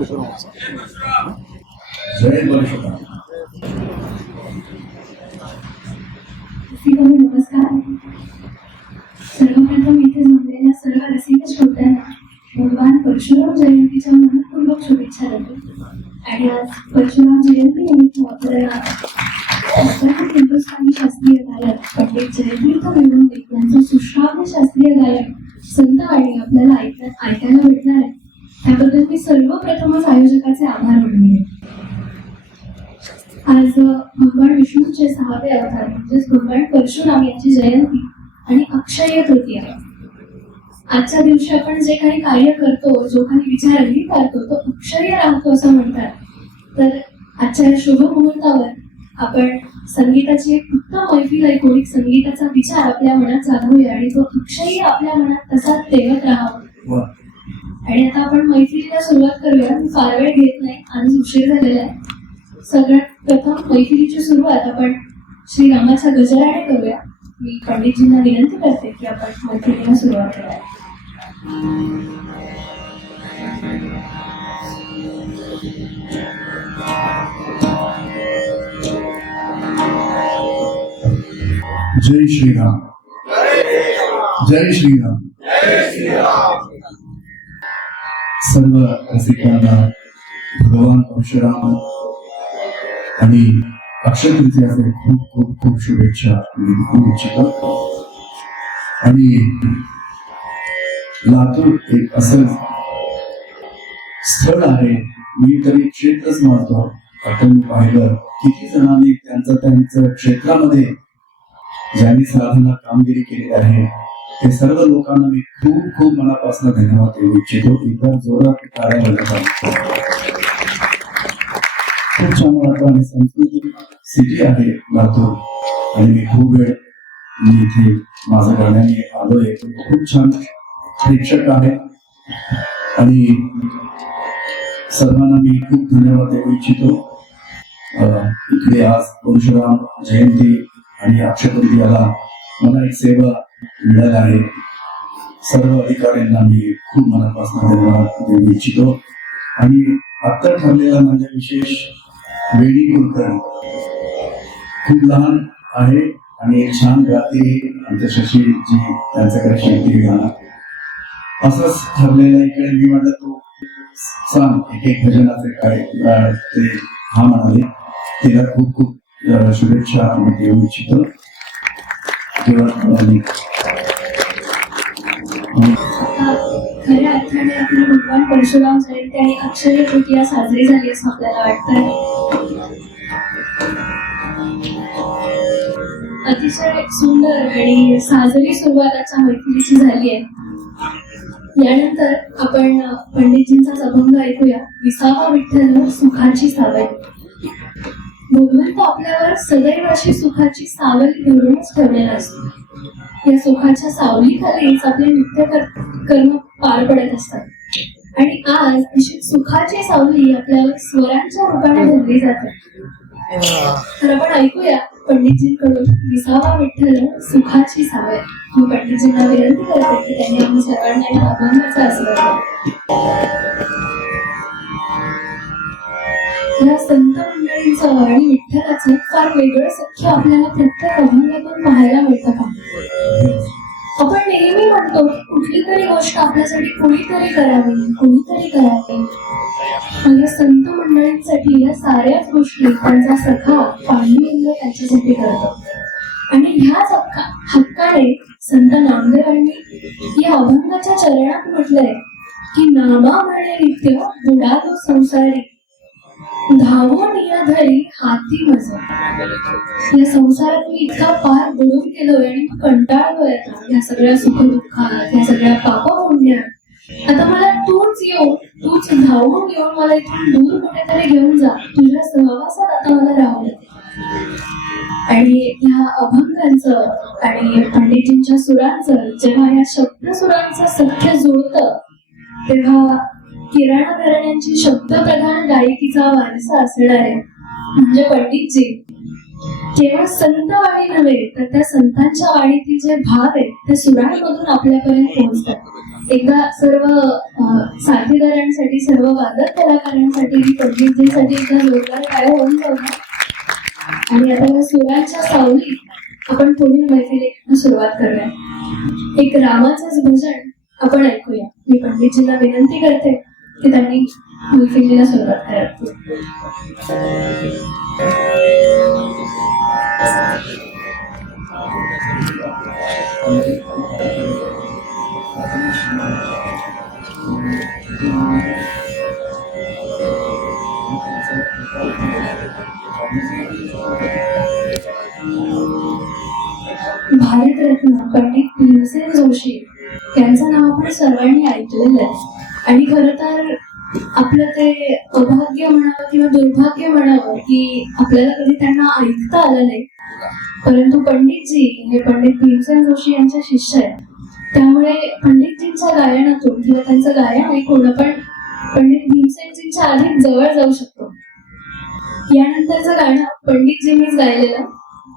जय परशुराम. नमस्कार. सर्वप्रथम इथे जमलेल्या सर्व रसिक श्रोत्यांना भगवान परशुराम जयंतीच्या मनपूर्वक शुभेच्छा देतो. आणि आज परशुराम जयंती निमित्त आपल्याला हिंदुस्थानी शास्त्रीय गायक पंडित जयतीर्थ विनोदे यांचं सुश्राव्य शास्त्रीय गायक संत वाणी आपल्याला ऐकायला भेटणार आहे. त्याबद्दल मी सर्वप्रथमच आयोजकाचे आभार मानते. आज भगवान विष्णूचे 6वे अवतार म्हणजेच भगवान परशुराम यांची जयंती आणि अक्षय तृतीया. आजच्या दिवशी आपण जे काही कार्य करतो, जो काही विचार करतो तो अक्षय राहतो असं म्हणतात. तर आजच्या या शुभ मुहूर्तावर आपण संगीताची एक उत्तम मैफिल ऐकून संगीताचा विचार आपल्या मनात जागवूया आणि तो अक्षय आपल्या मनात तसाच तेवत राहावा. आणि आता आपण मैफिलीला सुरुवात करूया. मी फार वेळ घेत नाही, आज उशीर झालेला आहे. सगळ्यात प्रथम मैफिलीची सुरुवात आपण श्रीरामाच्या गजराने करूया. मी पंडितजींना विनंती करते की आपण मैफिलीला सुरुवात करूया. जय श्रीराम. जय श्रीराम. सर्व रसिकांना भगवान परशुराम आणि अक्षय तृतीयाचे खूप खूप खूप शुभेच्छा मी देऊ इच्छितो. आणि लातूर एक असं स्थळ आहे, मी तरी क्षेत्रच म्हणतो. आपण पाहिलं किती जणांनी त्यांचं क्षेत्रामध्ये ज्यांनी साधना कामगिरी केली आहे ते सर्व लोकांना मी खूप खूप मनापासून धन्यवाद देऊ इच्छितो. एकदा जोरात टाळ्या वाजवा. खूप छान वाटतं आणि संस्कृती सिटी आहे लातूर. आणि मी खूप वेळ इथे माझं गाण्याने आलोय. खूप छान प्रेक्षक आहे आणि सर्वांना मी खूप धन्यवाद देऊ इच्छितो. इकडे आज परशुराम जयंती आणि अक्षय तृतीयाला मला एक सेवा मिळाली आहे. सर्व अधिकाऱ्यांना मी खूप मनापासून धन्यवाद देऊ इच्छितो. आणि आता ठरलेला माझ्या विशेष वेणी कुलकर्णी खूप लहान आहे आणि छान गाते. आमच्या शशीजी त्यांच्याकडे शेती गाणं असंच ठरलेलं. इकडे मी म्हटलं तू सांग एक भजनाचे काय ते हा म्हणाले. तिला खूप खूप शुभेच्छा आम्ही देऊ इच्छितो. खऱ्या अर्थाने आपली भगवान परशुराम जयंती आणि अक्षय तृतीया साजरी झाली असं आपल्याला वाटतंय. अतिशय सुंदर आणि साजरी सुरुवात आजच्या मैफिलीची झाली आहे. यानंतर आपण पंडितजींचाच अभंग ऐकूया. विसावा विठ्ठल सुखाची सावली. भगवंत आपल्यावर सदैव अशी सुखाची सावली धरूनच ठेवलेला असतो. या सुखाच्या सावलीखालीच आपले नित्य कर्म पार पडत असतात. आणि आज अशी सुखाची सावली आपल्यावर स्वरांच्या रूपाने धरली जाते. तर आपण ऐकूया पंडितजींकडून विसावा विठ्ठल सुखाची सावली. मी पंडितजींना विनंती करते की त्यांनी आम्ही सर्वांना या अभंगाचा आस्वाद द्यावा. या संत मंडळींचं आणि विठ्ठलाचं फार वेगळं सख्य आपल्याला प्रत्येक अभंगातून पाहायला मिळतं का? आपण नेहमी म्हणतो की कुठली तरी गोष्ट आपल्यासाठी कुणीतरी करावी. या संत मंडळींसाठी या साऱ्याच गोष्टी त्यांचा सखा पांडुरंग त्यांच्यासाठी करतो. आणि ह्याच हक्काने संत नामदेवांनी या अभंगाच्या चरणात म्हटलंय की नामा म्हणे नित्य बुडालो संसारी धावून या धरी हाती मज. या संसारात मी इतका पार बुडून गेलोय आणि कंटाळलोय आता या सगळ्या सुखदुःखात, या सगळ्या पापपुण्यात. आता मला तूच धावून येऊन मला इथून दूर कुठेतरी घेऊन जा. तुझ्या सहवासात आता मला राहू दे. आणि या अभंगांचं आणि पंडितजींच्या सुरांचं जेव्हा या शब्दसुरांचं सख्य जुळतं तेव्हा किराणा घराण्यांची शब्दप्रधान गायकीचा वारसा असणारे म्हणजे पंडितजी केवळ संत वाणी नव्हे तर त्या संतांच्या वाणीतील जे भाव आहेत ते सुरांमधून आपल्यापर्यंत पोहोचतात. एकदा सर्व साथीदारांसाठी, सर्व वादक कलाकारांसाठी, पंडितजींसाठी एकदा जोरदार टाळ्या होऊन जाऊ. आणि आता या सुरांच्या सावलीत आपण पुढील मैफिलीला सुरुवात करूया. एक रामाचंच भजन आपण ऐकूया. मी पंडितजींना विनंती करते की त्यांनी मैफिलीला सुरुवात करावी. भारतरत्न पंडित भीमसेन जोशी यांचं नाव आपण सर्वांनी ऐकलेलं आहे. आणि खरं तर आपलं ते अभाग्य म्हणावं किंवा दुर्भाग्य म्हणावं की आपल्याला कधी त्यांना ऐकता आलं नाही. परंतु पंडितजी हे पंडित भीमसेन जोशी यांचे शिष्य आहेत. त्यामुळे पंडितजींच्या गायनातून किंवा त्यांचं गायन ऐकून आपण पंडित भीमसेनजींच्या अधिक जवळ जाऊ शकतो. यानंतरचं गाणं पंडितजींनीच गायलेलं,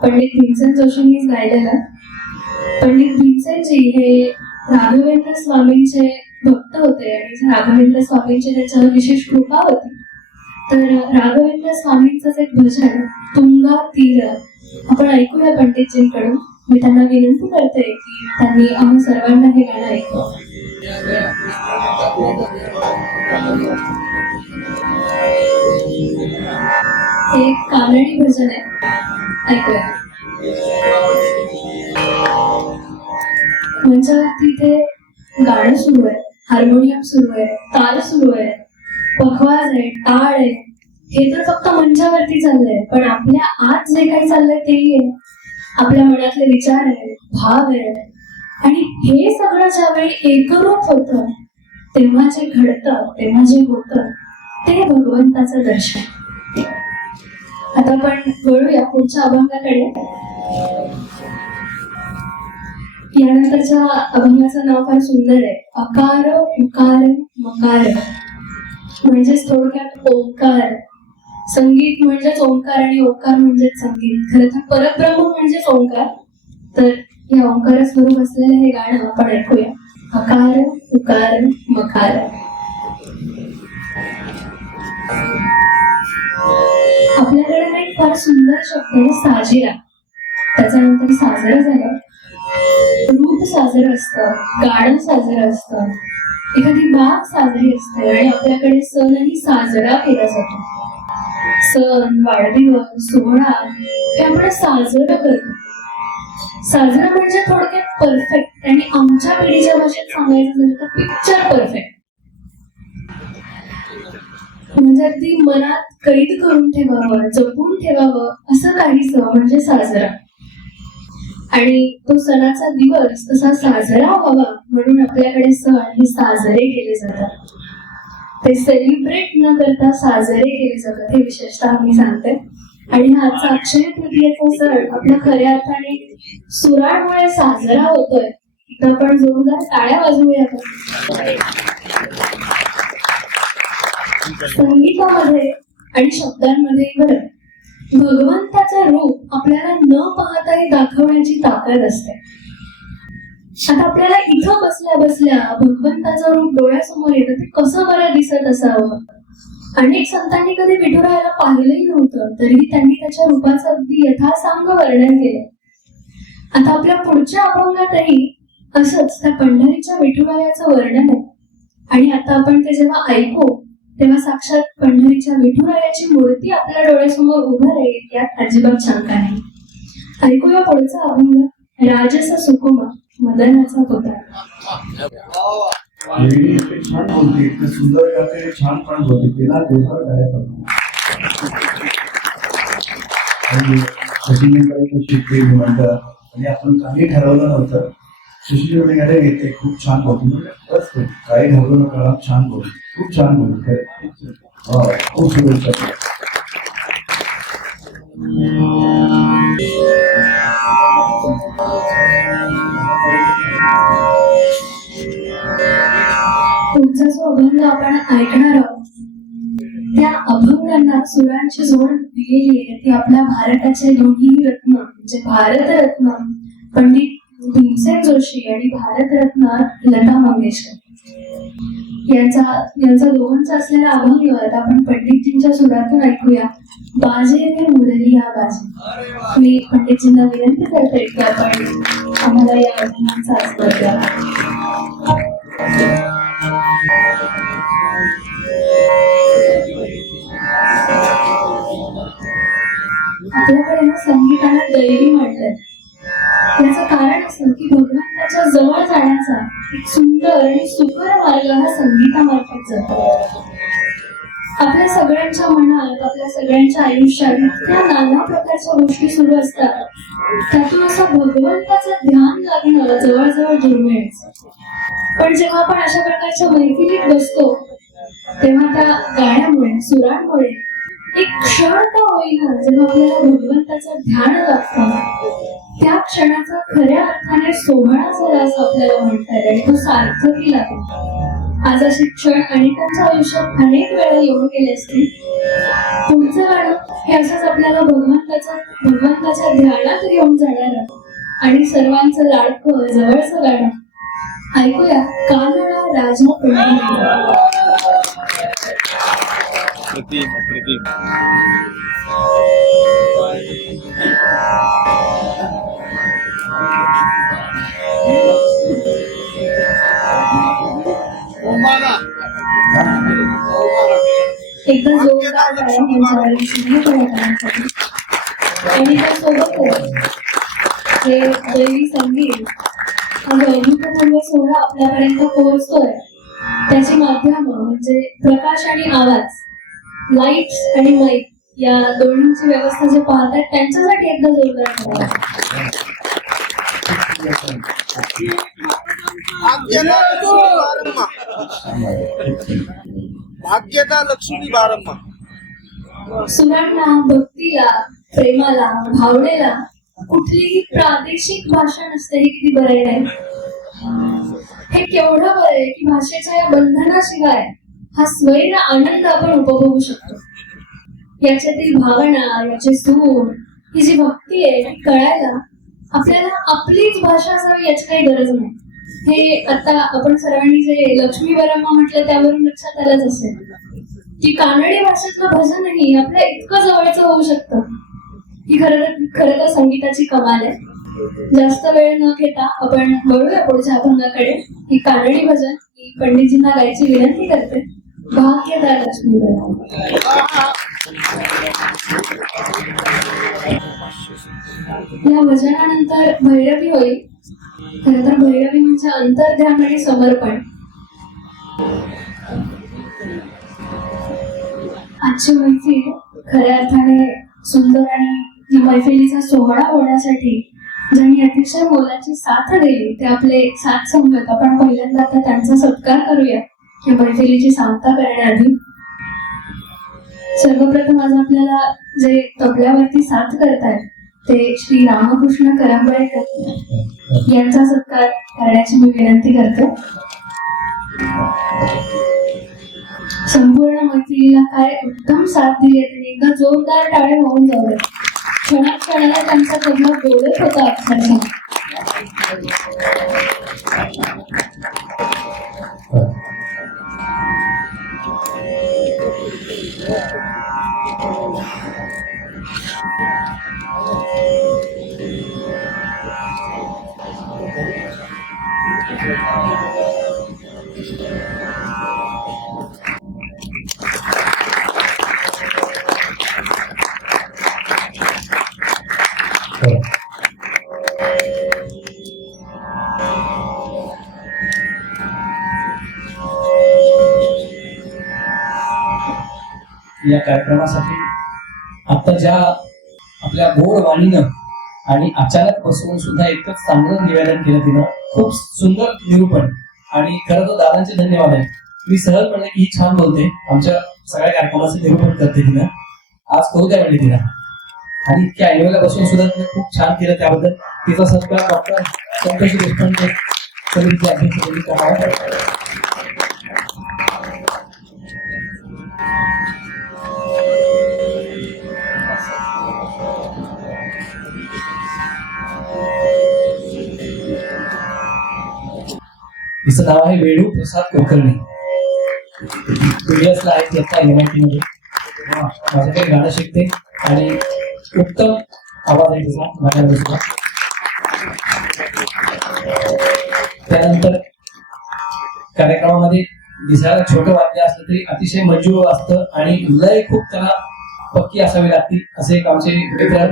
पंडित भीमसेन जोशींनीच गायलेलं. पंडित भीमसेनजी हे राघवेंद्र स्वामींचे भक्त होते आणि राघवेंद्र स्वामींची त्याच्यावर विशेष कृपा होती. तर राघवेंद्र स्वामींचंच एक भजन तुंगा तीर आपण ऐकूया पंडितजींकडून. मी त्यांना विनंती करते की त्यांनी आम्हा सर्वांना हे गाणं ऐकवं. हे एक कानडी भजन आहे, ऐकूया. मंचावरती ते गाणं सुरू आहे, हार्मोनियम सुरू आहे, ताल सुरू आहे, पखवाज आहे, टाळ आहे. हे तर फक्त मंचावरती चाललंय, पण आपल्या आत जे काही चाललंय तेही आहे. आपल्या मनातले विचार आहे, भाव आहे. आणि हे सगळं ज्यावेळी एकरूप होतं तेव्हा जे घडतं, तेव्हा जे होतं ते भगवंताचं दर्शन. आता आपण वळूया पुढच्या अभंगाकडे. यानंतरच्या अभंगाचं नाव फार सुंदर आहे, अकार उकार मकार. म्हणजेच थोडक्यात ओंकार. संगीत म्हणजेच ओंकार आणि ओंकार म्हणजेच संगीत. खरं तर परब्रह्म म्हणजेच ओंकार. तर या ओंकार स्वरूप असलेलं हे गाणं आपण ऐकूया, अकार उकार मकार. आपल्याकडे एक फार सुंदर शब्द आहे साजिरा. त्याच्यानंतर साजरं झालं. रूप साजरं असतं, गाणं साजरं असतं, एखादी बाग साजरी असते आणि आपल्याकडे सणही साजरा केला जातो. सण, वाढदिवस, सोहळा हे आपण साजरं करतो. साजरं म्हणजे थोडक्यात परफेक्ट. आणि आमच्या पिढीच्या भाषेत सांगायचं झालं तर पिक्चर परफेक्ट. म्हणजे अगदी मनात कैद करून ठेवावं, जपून ठेवावं असं काहीसं म्हणजे साजरा. आणि तो सणाचा दिवस तसा साजरा व्हावा म्हणून आपल्याकडे सण हे साजरे केले जातात. ते सेलिब्रेट न करता साजरे केले जातात, हे विशेषतः मी सांगते. आणि हा आजचा अक्षय तृतीयेचा सण आपल्या खऱ्या अर्थाने सुरांमुळे साजरा होतोय. तर आपण जोरदार टाळ्या वाजवूया. संगीतामध्ये आणि शब्दांमध्ये बरं भगवंताचं रूप आपल्याला न पाहताही दाखवण्याची ताकद असते. आता आपल्याला इथं बसल्या बसल्या भगवंताचं रूप डोळ्यासमोर येतं, ते कसं बरं दिसत असावं. अनेक संतांनी कधी विठुरायाला पाहिलंही नव्हतं, तरीही त्यांनी त्याच्या रूपाचं अगदी यथासांग वर्णन केलं. आता आपल्या पुढच्या अभंगातही असंच त्या पंढरीच्या विठुरायाचं वर्णन आहे. आणि आता आपण ते जेव्हा ऐकू तेव्हा साक्षात पंढरीच्या विठुरायाची मूर्ती आपल्या डोळ्यासमोर उभं राहील यात अजिबात शंका नाही. ऐकूया पुढचा अभंग, राजस सुकुमा मदनाचा पुतळा. छान बोलते, इतकं सुंदर गाते, छान पण बोलते. तिला जोरदार गायला आणि शशीने शिकते म्हणतात. आणि आपण काही ठरवलं नव्हतं, शशी गायला येते, खूप छान बोलते. बस काही घाबरू नका, छान बोलते, खूप छान बोलते. खूप शुभेच्छा. पुढचा जो अभंग आपण ऐकणार आहोत त्या अभंगांना सुरांची जोड दिलेली आहे ती आपल्या भारताचे दोन्ही रत्न म्हणजे भारतरत्न पंडित भीमसेन जोशी आणि भारतरत्न लता मंगेशकर. यांचा दोघांचा असलेला अभंग आता आपण पंडितजींच्या सुरातून ऐकूया. बाजे रे मुरलिया बाजे. मी पंडितजींना विनंती करते की आपण आम्हाला या अभंगांचा आस्वाद द्यावा. आपल्याकडे ना संगीताला दैवी म्हणतात. त्याचं कारण असं की भगवंताच्या जवळ जाण्याचा एक सुंदर आणि सुकर मार्ग हा संगीतामार्फत जातो. आपल्या सगळ्यांच्या मनात, आपल्या सगळ्यांच्या आयुष्यात इतक्या नाना प्रकारच्या गोष्टी सुरू असतात. त्यातून असं भगवंताचं ध्यान लागणं, जवळजवळ दुर्मिळच. पण जेव्हा आपण अशा प्रकारच्या मैफिलीत बसतो तेव्हा त्या गाण्यामुळे, सुरांमुळे एक क्षण का होईना जेव्हा आपल्याला भगवंताचं ध्यान लागतं, त्या क्षणाचा खऱ्या अर्थाने सोहळा झाला असं आपल्याला म्हणता येईल आणि तो सार्थकी लागेल. आज असे क्षण अनेकांच्या आयुष्यात अनेक वेळा येऊन गेले असतील. पुढचं गाणं हे असंच आपल्याला भगवंताच्या ध्यानात घेऊन जाणार आणि सर्वांचं लाडकं जवळचं गाणं ऐकूया. कानडा राजा पंडित. एकदा जोरदार आणि त्यासोबतच हे दैवी संगीत हा दैनिकपूर्व सोहळा आपल्यापर्यंत पोहोचतोय. त्याची माध्यम म्हणजे प्रकाश आणि आवाज, लाईट्स आणि माईक या दोन्हींची व्यवस्था जे पाहतात त्यांच्यासाठी एकदा जोरदार करा. भाग्यदा लक्ष्मी बारम्मा. सुरांना, भक्तीला, प्रेमाला, भावनेला कुठलीही प्रादेशिक भाषा नसते. हे किती बरं आहे. हे केवढं बरं आहे की भाषेच्या या बंधनाशिवाय हा स्वैर आनंद आपण उपभोगू शकतो. याच्यातील भावना, याचे सूर, ही जी भक्ती आहे ती कळायला आपल्याला आपलीच भाषा असावी याची काही गरज नाही. हे आता आपण सर्वांनी जे लक्ष्मी बारम्मा म्हटलं त्यावरून लक्षात आलंच असेल की कानडी भाषेतलं भजनही आपल्या इतकं जवळचं होऊ शकतं. ही खरं तर संगीताची कमाल आहे. जास्त वेळ न घेता आपण वळूया पुढच्या अभंगाकडे. ही कानडी भजन ही पंडितजींना गायची विनंती करते. भाग्यदा लक्ष्मी बारम्मा. या भजनानंतर भैरवी होईल. खरं तर भैरवी म्हणजे अंतर्ध्यान आणि समर्पण. आजची मैफिल खऱ्या अर्थाने सुंदर आणि या मैफिलीचा सोहळा होण्यासाठी ज्यांनी अतिशय मोलाची साथ दिली ते आपले साथ संगत. आपण पहिल्यांदा आता त्यांचा सत्कार करूया या मैफिलीची सांगता करण्याआधी. सर्वप्रथम आज आपल्याला जे तबल्यावरती साथ करतायत ते श्री रामकृष्ण करंबळेकर यांचा सत्कार करण्याची मी विनंती करते. संपूर्ण मैत्रिणीला काय उत्तम साथ दिली त्यांनी. एकदा जोरदार टाळे होऊन जावे. क्षणाक्षणाला त्यांचा तबला बोलत होता अक्षरशः. या कार्यक्रमासाठी आता ज्या आपल्या गोड वाणीनं आणि अचानक बसवून सुद्धा एकच चांगलं निवेदन केलं तिनं. खूप सुंदर निरूपण आणि खरं तर दादांचे धन्यवाद आहे. मी सहज म्हणले की ही छान बोलते, आमच्या सगळ्या कार्यक्रमाचं निरूपण करते तिनं. आज करू द्या म्हणजे तिला आणि इतक्या ऐनवेळेला बसून सुद्धा तिने खूप छान केलं. त्याबद्दल तिचा सत्कार डॉक्टर संतोषी देशपांडे समितीचे अध्यक्ष यांनी करावा. तिचं नाव आहे वेणू प्रसाद कुलकर्णी. प्रिव्हियसला आहे आता MIT मध्ये माझ्याकडे गाणं शिकते आणि उत्तम आवाज आहे तिचा गाण्यामध्ये सुद्धा. त्यानंतर कार्यक्रमामध्ये दिसायला छोटं वाद्य असलं तरी अतिशय मजबूत असतं आणि लय खूप त्याला पक्की असावी लागते. असे एक आमचे मित्र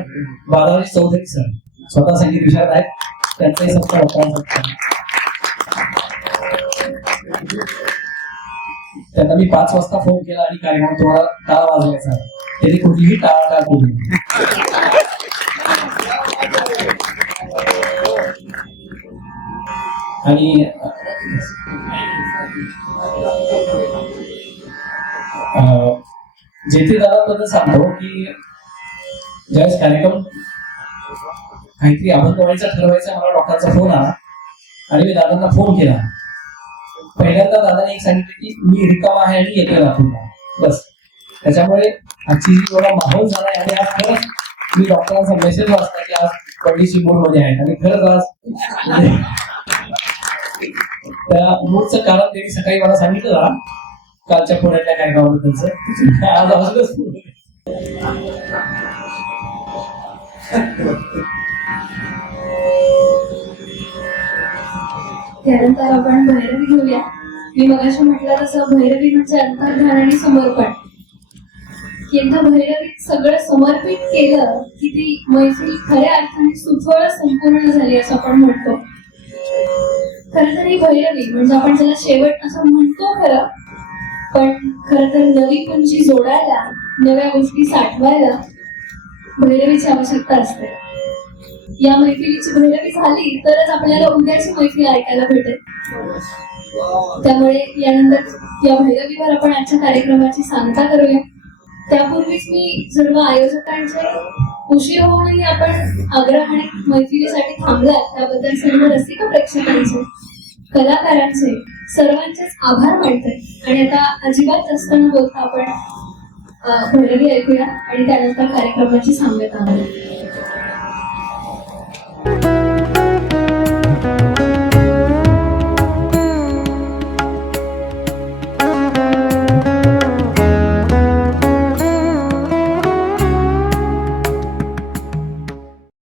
बालाजी चौधरी सर स्वतः संगीत विशारद आहेत, त्यांचाही सत्कार होता. त्यांना मी 5 वाजता फोन केला आणि कार्यक्रम तुम्हाला टाळ वाजवायचा आहे, त्यांनी कुठलीही टाळ बोलली. आणि जेथे दादाबद्दल सांगतो की ज्यावेळेस कार्यक्रम काहीतरी अभंगवाणीचा ठरवायचा, मला डॉक्टरचा फोन आला आणि मी दादांना फोन केला. पहिल्यांदा दादाने एक सांगितलं की मी रिकामा आहे आणि येतोय लातूरला, बस. त्याच्यामुळे आजची जी एवढा माहोल झालाय आणि आज खरंच मी डॉक्टरांचा मेसेज वाचला की आज कंडिशन मूड मध्ये आहेत आणि खरंच आज त्या मूडचं कारण त्यांनी सकाळी मला सांगितलं ना कालच्या पुण्यातल्या कार्यक्रमाबद्दलच. आज अजूनच त्यानंतर आपण भैरवी घेऊया. मी मगाशी म्हटलं तसं भैरवी म्हणजे अंतर्धान आणि समर्पण. एकदा भैरवीत सगळं समर्पित केलं की ती मैफिल खऱ्या अर्थाने सुफळ संपूर्ण झाली असं आपण म्हणतो. खरं तर ही भैरवी म्हणजे आपण त्याला शेवट असं म्हणतो खरं, पण खरं तर नवी पुंजी जोडायला, नव्या गोष्टी साठवायला भैरवीची आवश्यकता असते. या मैफिलीची भैरवी झाली तरच आपल्याला उद्याची मैफिल ऐकायला भेटेल. त्यामुळे यानंतर या भैरवीवर आपण आजच्या कार्यक्रमाची सांगता करूया. त्यापूर्वीच मी सर्व आयोजकांचे उशीर होऊनही आपण आग्रहाने मैफिलीसाठी थांबलात त्याबद्दल सर्व रसिक प्रेक्षकांचे, कलाकारांचे, सर्वांचेच आभार मानते. आणि आता अजिबात जास्त न बोलता आपण भैरवी ऐकूया आणि त्यानंतर कार्यक्रमाची सांगता आम्हाला.